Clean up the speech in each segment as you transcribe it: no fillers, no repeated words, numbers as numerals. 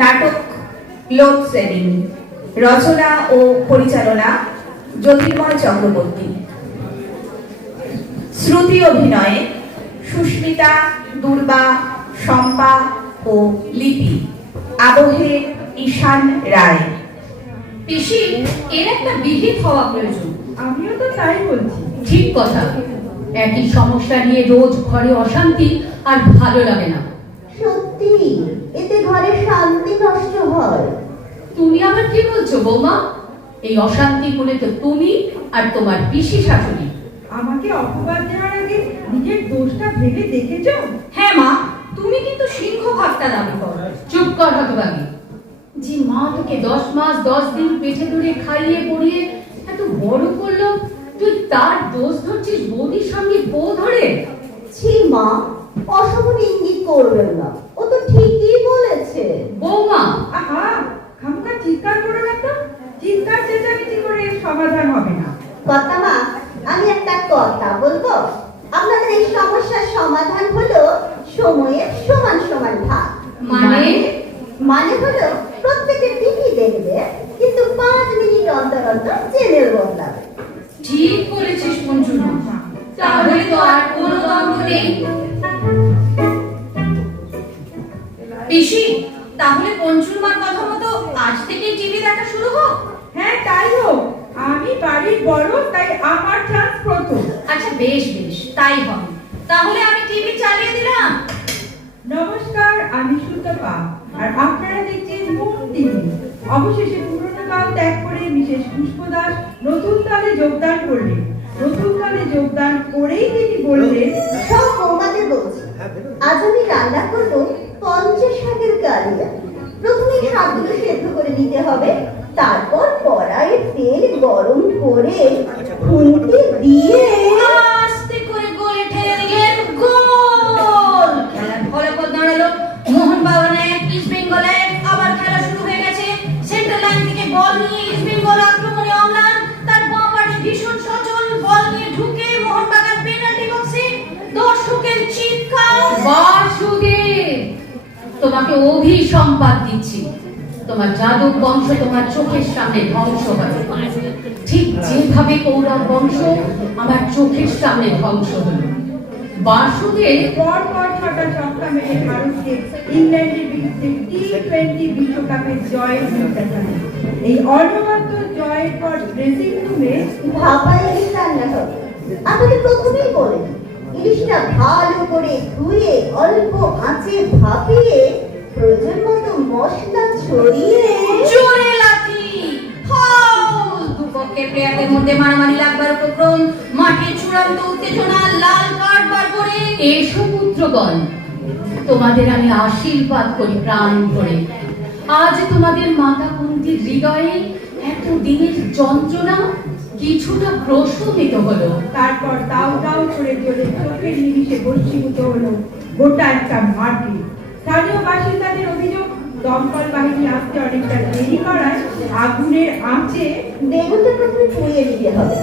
নাটক লোডশেডিং, রচনা ও পরিচালনা জ্যোতির্ময় চক্রবর্তী। শ্রুতি অভিনয়ে সুস্মিতা, দুর্বা, শম্পা ও লিপি। আবহে ঈশান রায়। পিসি, এর একটা বিহিত হওয়া প্রয়োজন। আমিও তো তাই বলছি। ঠিক কথা। একই সমস্যা নিয়ে রোজ ঘরে অশান্তি আর ভালো লাগে না। সত্যি, এতে ঘরে শান্তি নষ্ট হয়। তুমি আবার কি বলছো বৌমা? এই অশান্তি বলে তো তুমি আর তোমার পিসি শাশুড়ি। আমাকে অপবাদ দেওয়ার আগে নিজের দোষটা ভেবে দেখেছো? হ্যাঁ মা, তুমি কিন্তু সিংহ ভাগটা দাবি করো। চুপ কর হতভাগী। যে মা তোকে 10 মাস 10 দিন পেটে ধরে খাইয়ে পড়িয়ে এত বড় করলো, তুই তার দোষ ধরছিস বৌদির সঙ্গে বউ ধরে? ছি মা, অশোভন ইঙ্গিত করবেন না, ও তো ঠিকই বলেছে। বৌমা, আহা, খামকা চিৎকার করো না তো। চিৎকার চেঁচামেচি করে এর সমাধান হবে না। কথা মা, আমি একটা কথা বলবো। আপনাদের এই সমস্যার সমাধান হলো সময়ের সমান সমান ভাগ। মানে হলো প্রত্যেকে টিভি দেখবে, কিন্তু 5 মিনিট অন্তর অন্তর চ্যানেল বদলাবে। ঠিক বলেছিস মঞ্জুমা। তাহলে তো আর কোনো দ্বন্দ্ব নেই। পিসি, তাহলে পঞ্চুমার কথা মতো আজ থেকেই টিভি দেখা শুরু হোক। হ্যাঁ, তাই হোক। আমি বাড়ির বড়, তাই আমার চান্স প্রথম। আচ্ছা বেশ বেশ, তাই হবে। তাহলে আমি টিভি চালিয়ে দিলাম। নমস্কার, আমি সুতপা, আর আপনারা দেখছেন মূল টিভি। অবশেষে পুরনো কাল ত্যাগ করে মিসেস পুষ্পদাস নতুন কালে যোগদান করলেন। নতুন কালে যোগদান করেই তিনি বললেন, সব বৌমাদের বলছি, আজ আমি রান্না করবো 50 শাকের কালিয়া। প্রথমে শাকগুলো সেদ্ধ করে নিতে হবে, তারপর কড়াইয়ে তেল গরম করে খুন্তি দিয়ে আস্তে করে গোলে ঠেলে দিলেন, গোল। খেলার ফলাফল দাঁড়ালো মোহনবাগান 1, ইস্ট বেঙ্গল 1। আবার খেলা শুরু হয়ে গেছে। সেন্টার লাইন থেকে বল নিয়ে ইস্ট বেঙ্গল আক্রমণে অম্লান। তার বাঁ পাশে ভীষণ সচল, বল নিয়ে ঢুকে মোহনবাগান পেনাল্টি বক্সে। দর্শকের চিৎকার, বাসুদেব তোমাকে অভিসম্পাদ দিচ্ছি। তোমার যাদব বংশ তোমার চোখের সামনে ধ্বংস হবে, ঠিক যেভাবে কৌরব বংশ আমার চোখের সামনে ধ্বংস হলো। বাসুদেব পর পর 6টা ছক্কা মেরে ভারতকে ইংল্যান্ডের বিরুদ্ধে টি20 বিশ্বকাপের জয়ের দেখালেন। এই অর্ধমাত্র জয়ের পর ড্রেসিং রুমে ভাপা ইলিশ রান্না হবে। আপনাদের প্রথমেই বলেন, ইলিশটা ভালো করে ধুয়ে অল্প আঁচে ভাপিয়ে প্রয়োজন মতো মশলা ছড়িয়ে জোরে লাথি, ফাউল। দুপক্ষের প্লেয়ারদের মধ্যে মারামারি লাগবার উপক্রম। মাঠে চূড়ান্ত উত্তেজনা, লাল কার্ড বার করে। এসো পুত্রগণ, তোমাদের আমি আশীর্বাদ করি প্রাণ ভরে। আজ তোমাদের মাতা কুন্তির হৃদয়ে এত দিনের যন্ত্রণা কিছুটা প্রশমিত হলো। তারপর দাউ দাউ করে জ্বলে চোখের নিমিষে বশীভূত হলো গোটা একটা মাটি। স্থানীয় বাসিন্দাদের অভিযোগ, দমকল বাহিনী আসতে অনেকটা দেরি করায় আগুনের আঁচে বেগুনটা প্রথমে পুড়িয়ে নিতে হবে।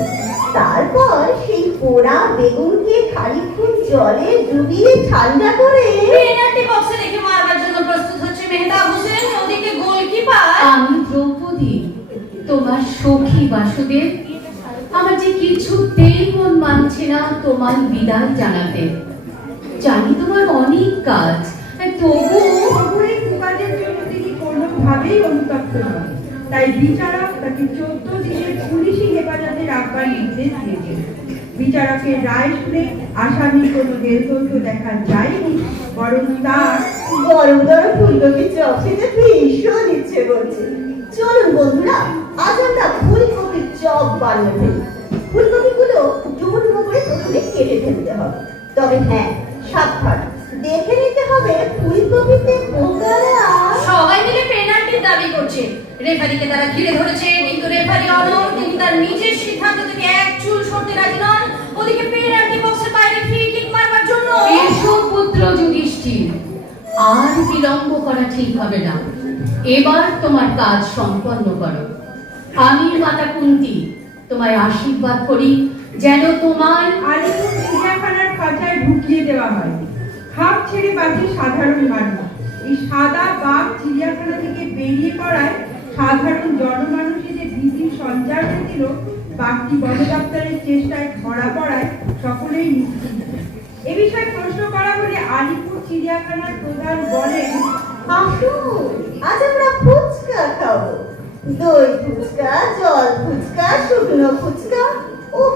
তারপর সেই পোড়া বেগুনকে খানিকক্ষণ জলে ডুবিয়ে ঠান্ডা করে পেনাল্টি বক্সে রেখে মারবার জন্য প্রস্তুত হচ্ছে মেহতাব হোসেন, ওদিকে গোলকিপার। আমি দ্রৌপদী, তোমার সখী বাসুদেব। আমার যে কিছুতেই মন মানছে না তোমার বিদায় জানাতে। জানি তোমার অনেক কাজ, তবুও কুকাজের জন্য তিনি কোনোভাবেই অনুতপ্ত নন। তাই বিচারক তাকে 14 দিনের পুলিশি হেফাজতে রাখবার নির্দেশ দিয়েছেন। বিচারকের রায় শুনে আসামির কোনো দেহতন্ত দেখা যায়নি, বরং তার গরম গরম ফুলকপি চপ খেতে ভীষণ ইচ্ছে করছে। চলুন বন্ধুরা, আজ আমরা ফুলকপির চপ বানিয়ে ফেলি। ফুলকপিগুলো ডুবো ডুবো করে প্রথমে কেটে ফেলতে হবে। তবে হ্যাঁ, সাবধান, দেখে নিতে হবে ফুলকপিতে পোকারা। সবাই মিলে পেনাল্টির দাবি করছে। রেফারিকে তারা ঘিরে ধরেছে, কিন্তু রেফারি অনড়। তিনি তার নিজের সিদ্ধান্ত থেকে এক চুল সরতে রাজি নন। ওদিকে পেনাল্টি বক্সের বাইরে ফ্রি কিক মারবার জন্য। এসো পুত্র যুধিষ্ঠির, আর বিলম্ব করা ঠিক হবে না। এবার তোমার কাজ সম্পন্ন করো। আমি মাতা কুন্তী তোমায় আশীর্বাদ করি যেন তোমার আলিপুর চিড়িয়াখানার খাঁচায় ঢুকিয়ে দেওয়া হয়। খাপ ছেড়ে বাঁচে সাধারণ মানুষ। এই সাদা বাঘ চিড়িয়াখানা থেকে বেরিয়ে পড়ায় সাধারণ জনমানুষে যে ভীতির সঞ্চার হয়েছিল, বাঘটি বন দপ্তরের চেষ্টায় ধরা পড়ায় সকলেই নিশ্চিন্ত। এ বিষয়ে প্রশ্ন করা হলে আলিপুর চিড়িয়াখানার প্রধান বলেন, আসুন, আজ আমরা ফুচকা খাবো। দই ফুচকা, জল ফুচকা, শুকনো ফুচকা। উফ,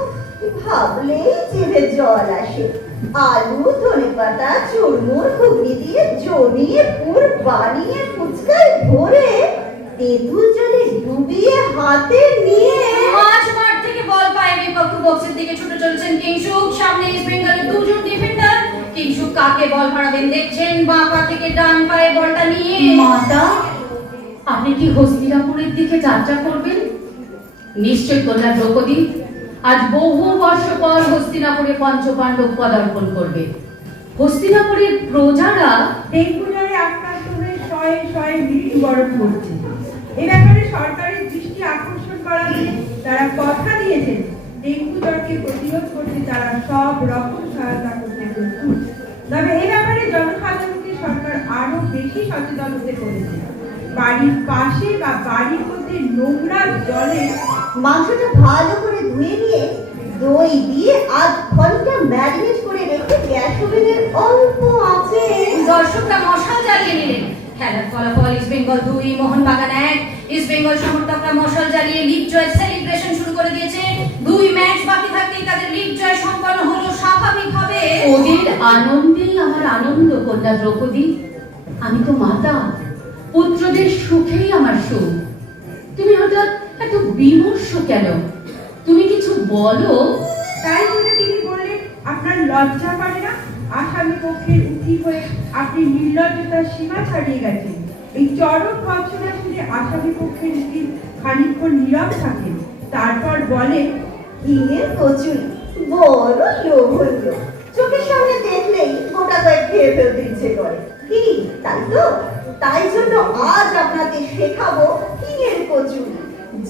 ভাবলেই জিভে জল আসে। আলু, ধনেপাতা, চুরমুর, ঘুগনি দিয়ে জমিয়ে পুর বানিয়ে ফুচকায় ভরে তেঁতুল জলে ডুবিয়ে হাতে নিয়ে মাঝ মাঠ থেকে বল পায়ে বিপক্ষ বক্সের দিকে ছুটে চলেছেন কিংশুক। সামনে ইস্ট বেঙ্গলের দুজন ডিফেন্ডার। কিংশুক কাকে বল হারাবেন দেখছেন, বাঁ পা থেকে ডান পায়ে বলটা নিয়ে। মাতা, আপনি কি হস্তিনাপুরের দিকে যাত্রা করবেন? নিশ্চয় কন্যা দ্রৌপদী আজ বহু বর্ষ পর হস্তিনাপুরে পঞ্চপাণ্ডব পদার্পণ করবে। হস্তিনাপুরের প্রজারা ডেঙ্গু জ্বরে আক্রান্ত হয়ে শয়ে শয়ে মৃত্যুবরণ করছে। এ ব্যাপারে সরকারের দৃষ্টি আকর্ষণ করা হলে তারা কথা দিয়েছেন ডেঙ্গু জ্বরকে প্রতিরোধ করতে তারা সব রকম সহায়তা করতে প্রস্তুত। তবে এ ব্যাপারে জনসাধারণকে সরকার আরো বেশি সচেতন হতে বলেছে। বাড়ির পাশে বা বাড়ির মধ্যে নোংরা জলে মাংসটা ভালো করে ধুয়ে নিয়ে দই দিয়ে আধ ঘন্টা ম্যারিনেট করে রেখে গ্যাস ওভেনের অল্প আঁচে দর্শকরা মশাল জ্বালিয়ে নিলেন। খেলার ফলাফল ইস্ট বেঙ্গল 2, মোহনবাগান 1। ইস্ট বেঙ্গল সমর্থকরা মশাল জ্বালিয়ে লিগ জয় সেলিব্রেশন শুরু করে দিয়েছে। 2 ম্যাচ বাকি থাকতেই তাদের লিগ জয় সম্পন্ন হলো স্বাভাবিকভাবে। ওদের আনন্দেই আমার আনন্দ কন্যা দ্রৌপদী। আমি তো মাতা, পুত্রদের সুখেই আমার সুখ। তুমি হঠাৎ এত বিমর্ষ কেন? তুমি কিছু বলো। তাই শুনে তিনি বললেন, আপনার লজ্জা করে না? আসামি পক্ষের উকিল হয়ে আপনি নির্লজ্জতার সীমা ছাড়িয়ে গেছেন। এই চরম ভৎসনা শুনে আসামি পক্ষের উকিল খানিকক্ষণ নীরব থাকেন, তারপর বলেন, হিঙের কচুরি বড় লোভনীয়, চোখের সামনে দেখলেই গোটা কয়েক খেয়ে ফেলতে ইচ্ছে করে। কি তাই তো? তাই জন্য আজ আপনাদের শেখাবো হিঙের কচুরি,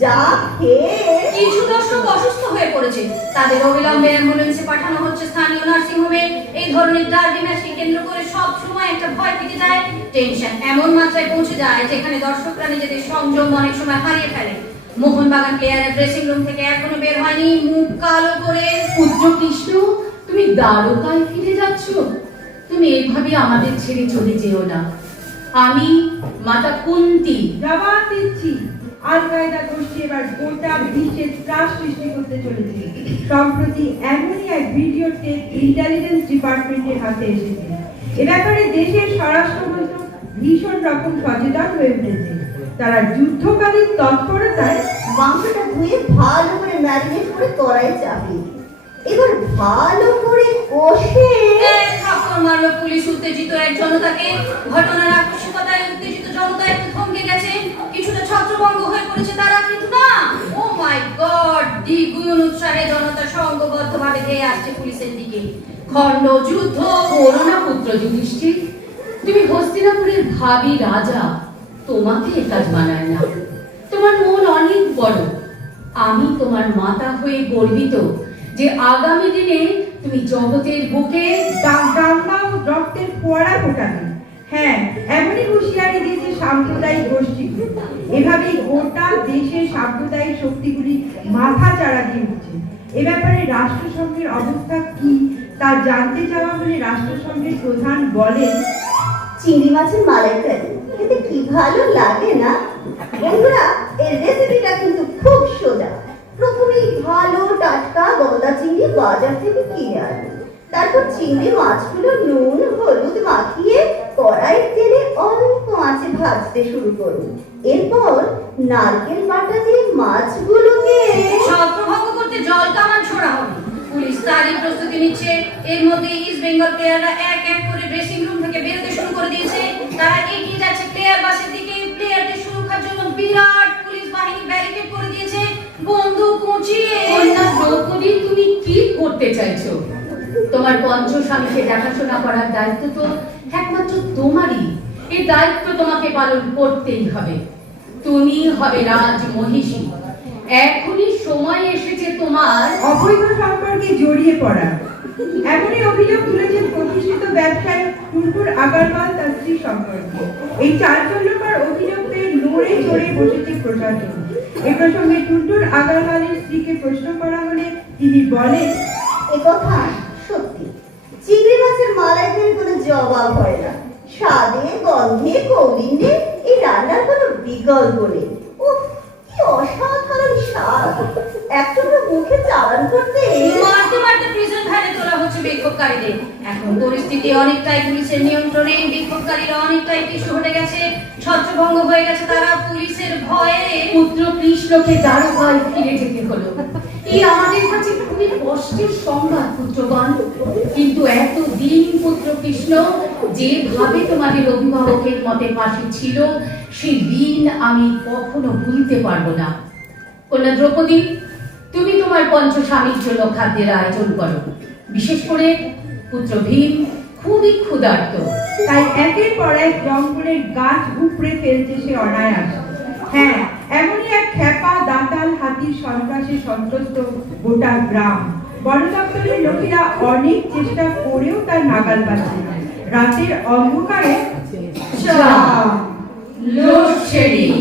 যা খেয়ে কিছু দর্শক অসুস্থ হয়ে পড়েছে। তাদের অবিলম্বে অ্যাম্বুলেন্সে পাঠানো হচ্ছে স্থানীয় নার্সিংহোমে। এই ধরনের ডার্বি ম্যাচকে কেন্দ্র করে সব সময় একটা ভয় থেকে যায়। টেনশন এমন মাত্রায় পৌঁছে যায় যেখানে দর্শকরা নিজেদের সংযম অনেক সময় হারিয়ে ফেলে। মোহনবাগান প্লেয়ারের ড্রেসিং রুম থেকে এখনো বের হয়নি, মুখ কালো করে। পুত্র কৃষ্ণ, তুমি দ্বারকায় ফিরে যাচ্ছ? তুমি এভাবে আমাদের ছেড়ে চলে যেও না। আমি মাতা কুন্তী জবাব দিচ্ছি, আল কায়দা গোষ্ঠী এবার গোটা বিশ্বে ত্রাস সৃষ্টি করতে চলেছে। সম্প্রতি এমনই এক ভিডিও টেপ ইন্টেলিজেন্স ডিপার্টমেন্টের হাতে এসেছে। এ ব্যাপারে দেশের স্বরাষ্ট্র মন্ত্রক ভীষণ রকম সচেতন হয়ে উঠেছে। তারা যুদ্ধকালীন তৎপরতায় মাংসটা ধুয়ে ভালো করে ম্যারিনেট করে কড়াইয়ে চাপিয়ে দিই। এবার ভালো করে কষে এক থাপ্পড় মারলো পুলিশ উত্তেজিত এক জনতাকে। ঘটনার আকস্মিকতায় উত্তেজিত জনতা একটু থমকে গেছে, কিছুটা ছত্রভঙ্গ হয়ে পড়েছে তারা, কিন্তু না, ও মাই গড, দ্বিগুণ উৎসাহে জনতা সংঘবদ্ধভাবে ধেয়ে আসছে পুলিশের দিকে। খণ্ড যুদ্ধ। করো না পুত্র যুধিষ্ঠির, তুমি হস্তিনাপুরের ভাবী রাজা, তোমাকে এ কাজ মানায় না। তোমার মন অনেক বড়। আমি তোমার মাতা হয়ে গর্বিত যে আগামী দিনে তুমি জগতের বুকে দাঙ্গা ও রক্তের ফোয়ারা ফোটাবে। হ্যাঁ, এমনই হুঁশিয়ারি দিয়েছে সাম্প্রদায়িক গোষ্ঠীগুলি। এভাবেই গোটা দেশের সাম্প্রদায়িক শক্তিগুলি মাথা চাড়া দিয়ে উঠছে। এ ব্যাপারে রাষ্ট্রসংঘের অবস্থা কি তা জানতে চাওয়া হলে রাষ্ট্রসংঘের প্রধান বলেন, চিংড়ি মাছের মালাইকারি খেতে কি ভালো লাগে না? বন্ধুরা, এর রেসিপিটা কিন্তু খুব সোজা। প্রথমেই ভালো টাটকা গলদা চিংড়ি বাজার থেকে কিনে আনুন। তারপর চিংড়ি মাছগুলো নুন হলুদ মাখিয়ে কড়াইয়ের তেলে অল্প আঁচে ভাজতে শুরু করুন। এরপর নারকেল বাটা দিয়ে মাছগুলোকে ছত্রভঙ্গ করতে জল কামান ছোড়া হবে। পুলিশ তারই প্রস্তুতি নিচ্ছে। এর মধ্যে ইস্ট বেঙ্গল প্লেয়াররা এক এক করে ড্রেসিং রুম থেকে বেরোতে শুরু করে দিয়েছে। তারা এগিয়ে যাচ্ছে প্লেয়ার বাসের দিকে। প্লেয়ারদের সুরক্ষার জন্য বিরাট পুলিশ বাহিনী ব্যারিকেড করে দিয়েছে, বন্দুক উঁচিয়ে। কন্যা দ্রৌপদী, তুমি কি করতে চাইছো? তোমার পঞ্চস্বামীকে দেখাশোনা করার দায়িত্ব তো একমাত্র তোমারই। এই দায়িত্ব তোমাকে পালন করতেই হবে। তুমি হবে রাজ মহিষী। এখনই সময় এসেছে তোমার অবৈধ সম্পর্কে জড়িয়ে পড়া। এমনই অভিযোগ তুলেছেন প্রতিষ্ঠিত ব্যবসায়ী টুনটুর আগারওয়াল তার স্ত্রী সম্পর্কে। এই চাঞ্চল্যকর অভিযোগ পেয়ে নো ঘোড়ে চড়ে বসেছে প্রশাসন। এ প্রসঙ্গে টুনটুন আগারওয়ালের স্ত্রীকে প্রশ্ন করা হলে তিনি বলেন, একথা সত্যি, চিংড়ি মাছের মালাইকারির কোনো জবাব হয় না। স্বাদে, গন্ধে, কৌলিন্যে এই রান্নার কোনো বিকল্প নেই। উফ, কি অসাধারণ স্বাদ! একটুকরো মুখে চালান করতে মারতে মারতে প্রিজন ভ্যানে তোলা হচ্ছে বিক্ষোভকারীদের। এখন পরিস্থিতি অনেকটাই পুলিশের নিয়ন্ত্রণে। বিক্ষোভকারীরা অনেকটাই পিছু হটে গেছে, ছত্রভঙ্গ হয়ে গেছে তারা পুলিশের ভয়ে। পুত্র কৃষ্ণকে দ্বারকায় ফিরে যেতে হলো। এই আমাদের কাছে খুবই কষ্টের সংবাদ পুত্রগণ, কিন্তু এতদিন পুত্র কৃষ্ণ যেভাবে তোমাদের অভিভাবকের মতে পাশে ছিল, সেই দিন আমি কখনো ভুলতে পারবো না। কন্যা দ্রৌপদী, তুমি তোমার পঞ্চস্বামীর জন্য খাদ্যের আয়োজন করো। বিশেষ করে পুত্র ভীম খুবই ক্ষুধার্ত। তাই একের পর এক জঙ্গলের গাছ উপড়ে ফেলছে সে অনায়াস। হ্যাঁ, এমনই এক খেপা দাঁতাল হাতির সন্ত্রাসে সন্ত্রস্ত গোটা গ্রাম। বন দপ্তরের লোকেরা অনেক চেষ্টা করেও তার নাগাল পাচ্ছে না। রাতের অন্ধকারে লোডশেডিং।